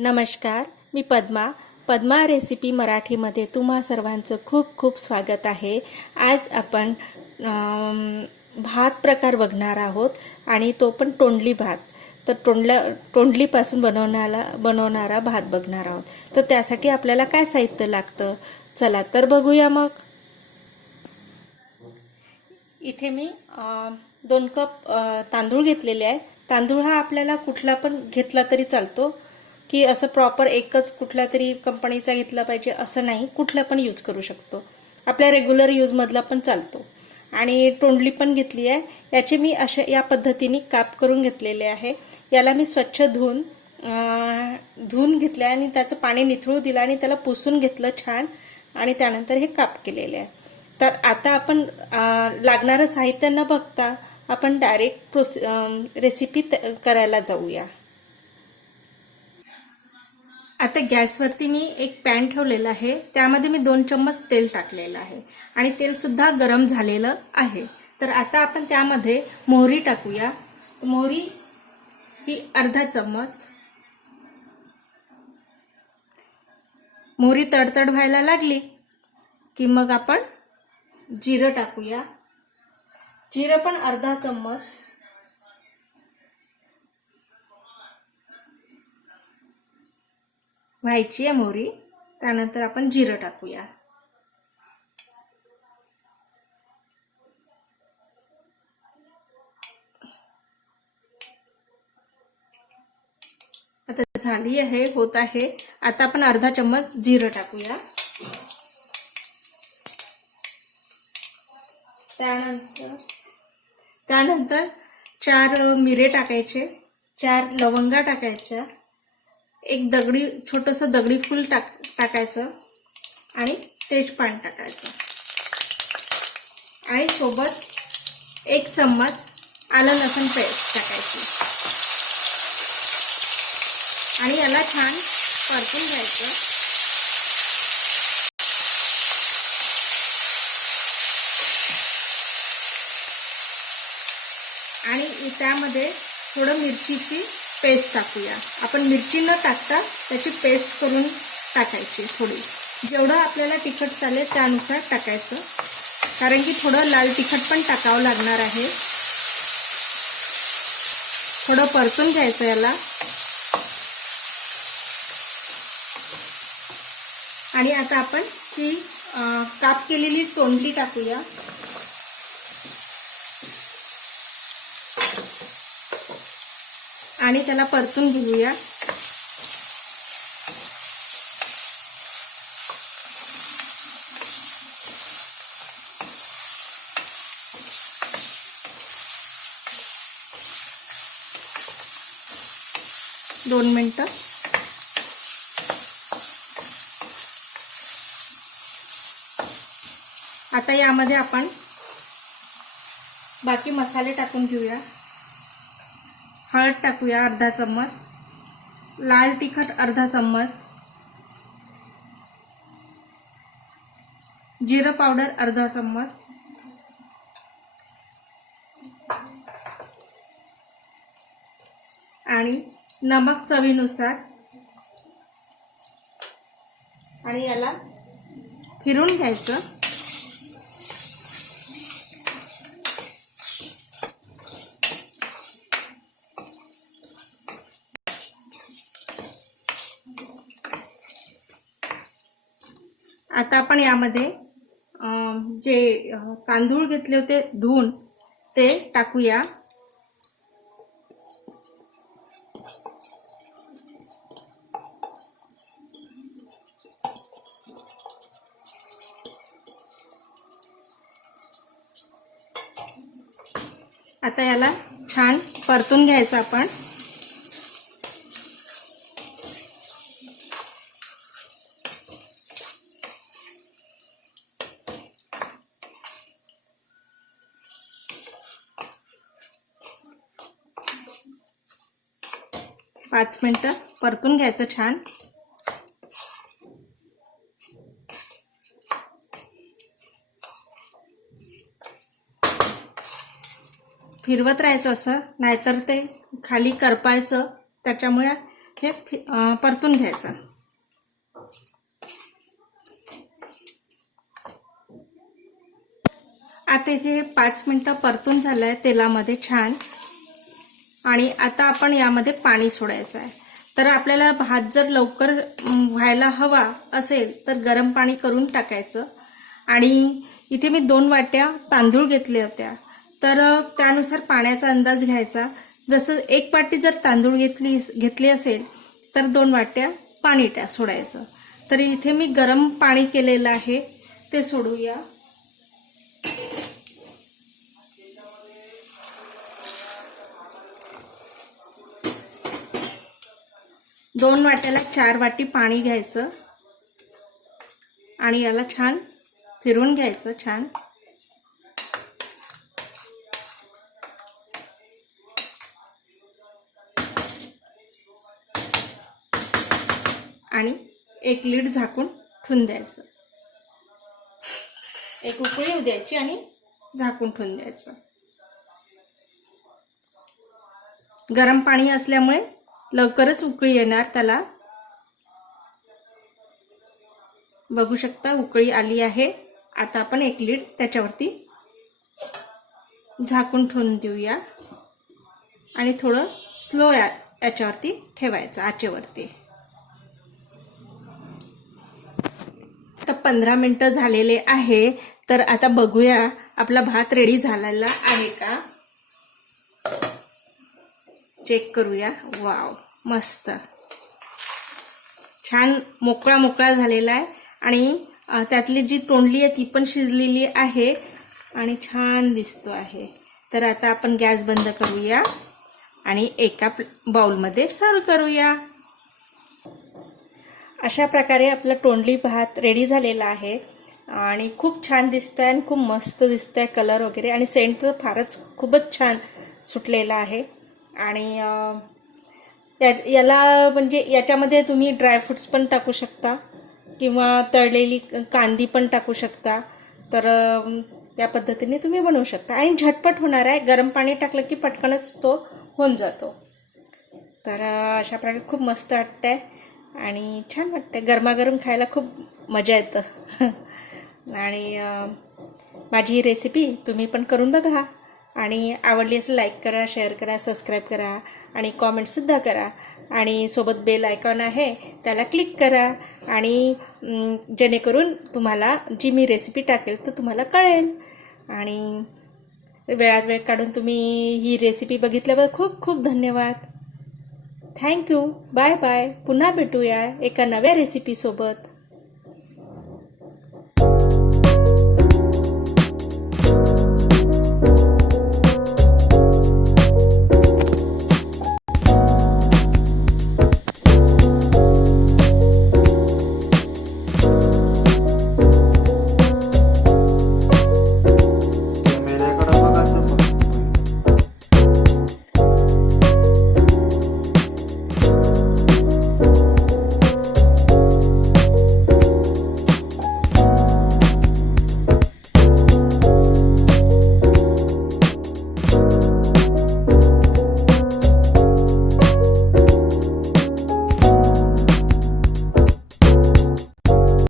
नमस्कार, मी पद्मा रेसिपी मराठीमध्ये तुम्हा सर्वांचं खूप खूप स्वागत आहे। आज आपण भात प्रकार बघणार आहोत आणि तो पण तोंडली भात। तर तोंडलीपासून बनवणारा भात बघणार आहोत। तर त्यासाठी आपल्याला काय साहित्य लागतं, चला तर बघूया मग। इथे मी 2 कप तांदूळ घेतलेले आहे। तांदूळ हा आपल्याला कुठला पण घेतला तरी चालतो, की असं प्रॉपर एकच कुठला तरी कंपनीचा घेतला पाहिजे असं नाही, कुठला पण यूज करू शकतो, आपल्या रेग्युलर यूजमधला पण चालतो। आणि तोंडली पण घेतली आहे। याचे मी अशा या पद्धतीने काप करून घेतलेले आहे। याला मी स्वच्छ धुवून घेतले आणि त्याचं पाणी निथळू दिलं आणि त्याला पुसून घेतलं छान, आणि त्यानंतर हे काप केलेले आहे। तर आता आपण लागणारं साहित्य न बघता आपण डायरेक्ट रेसिपी करायला जाऊया। आता गॅसवरती मी एक पॅन ठेवलेला आहे, त्यामध्ये मी 2 चम्मच तेल टाकलेलं आहे आणि तेल सुद्धा गरम झालेलं आहे। तर आता आपण त्यामध्ये मोहरी टाकूया। मोहरी ही अर्धा चम्मच। मोहरी तडतड व्हायला लागली की मग आपण जिरं टाकूया। जिरं पण अर्धा चम्मच। व्हायची आहे मोहरी, त्यानंतर आपण जिरं टाकूया। आता झाली आहे, होत आहे। आता आपण अर्धा चम्मच जिरं टाकूया। त्यानंतर 4 मिरे टाकायचे, 4 लवंगा टाकायच्या, एक छोटंसं दगडी फूल टाकायचं आणि तेजपान टाकायचं, आणि सोबत 1 चम्मच आलं लसूण पेस्ट टाकायची आणि याला छान परतून घ्यायचं। आणि त्यामध्ये थोडं मिरचीची पेस्ट टाकूया। आपण मिरची न टाकता त्याची पेस्ट करून टाकायची थोडी, जेवढं आपल्याला तिखट चालेल त्यानुसार टाकायचं, कारण की थोडं लाल तिखट पण टाकावं लागणार आहे। थोडं परतून घ्यायचं याला, आणि आता आपण ही काप केलेली तोंडली टाकूया। आणि त्याला परतून घेऊया। दोन मिनिटं। आता यामध्ये आपण बाकी मसाले टाकून घेऊया। हळद टाकूया अर्धा चम्मच, लाल तिखट अर्धा चम्मच, जिरं पावडर अर्धा चम्मच, आणि नमक चवीनुसार, आणि याला फिरून घ्यायचं। आता आपण यामध्ये जे तांदूळ घेतले होते धुवून ते टाकूया। आता याला छान परतून घ्यायचं आपण। पाच मिनिटं परतून घ्यायचं छान। फिरवत राहायचं असं, नाहीतर ते खाली करपायचं, त्याच्यामुळे हे परतून घ्यायचं. आता इथे 5 मिनिटं परतून झालं आहे तेलामध्ये छान. आणि आता आपण यामध्ये पाणी सोडायचं आहे. तर आपल्याला भात जर लवकर व्हायला हवा असेल तर गरम पाणी करून टाकायचं. आणि इथे मी 2 वाट्या तांदूळ घेतले होत्या, तर त्यानुसार पाण्याचा अंदाज घ्यायचा. जसं 1 वाटी जर तांदूळ घेतली असेल तर 2 वाट्या पाणी सोडायचं. तर इथे मी गरम पाणी केलेलं आहे ते सोडूया. 2 वाट्याला 4 वाटी पाणी घ्यायचं आणि याला छान फिरवून घ्यायचं छान. आणि एक लीड झाकून ठेवून द्यायचं. एक उकळी येऊ द्यायची आणि झाकून ठेवून द्यायचं. गरम पाणी असल्यामुळे लवकरच उकळी येणार त्याला. बघू शकता उकळी आली आहे. आता आपण एक लीड त्याच्यावरती झाकून ठेवून देऊया आणि थोडं स्लो याच्यावरती ठेवायचं आचेवरती. तर 15 मिनिटं झालेले आहे. तर आता बघूया आपला भात रेडी झालेला आहे का, चेक करूया. वाव, मस्त छान मोकळा मोकळा झालेला आहे. आणि त्यातली जी तोंडली आहे ती पण शिजलेली आहे आणि छान दिसतो आहे. तर आता आपण गॅस बंद करूया आणि एका बाउलमध्ये सर्व करूया. अशा प्रकारे आपला तोंडली भात रेडी झालेला आहे आणि खूप छान दिसतंय आणि खूप मस्त दिसतंय कलर वगैरे. आणि सेंट तर खूपच छान सुटलेला आहे. आणि याला म्हणजे याच्यामध्ये तुम्ही ड्रायफ्रुट्स पण टाकू शकता किंवा तळलेली कांदी पण टाकू शकता. तर या पद्धतीने तुम्ही बनवू शकता आणि झटपट होणार आहे. गरम पाणी टाकलं की पटकनच तो होऊन जातो. तर अशा प्रकारे खूप मस्त वाटतंय आणि छान वाटतंय. गरमागरम खायला खूप मजा येतं. आणि माझी ही रेसिपी तुम्ही पण करून बघा आणि आवडली असेल लाईक करा, शेअर करा, सबस्क्राईब करा आणि कॉमेंटसुद्धा करा. आणि सोबत बेल आयकॉन आहे त्याला क्लिक करा आणि जेणेकरून तुम्हाला जी मी रेसिपी टाकेल तर तुम्हाला कळेल. आणि वेळात वेळ काढून तुम्ही ही रेसिपी बघितल्याबद्दल खूप खूप धन्यवाद. थँक्यू. Bye bye. पुन्हा भेटूया एका नव्या रेसिपीसोबत.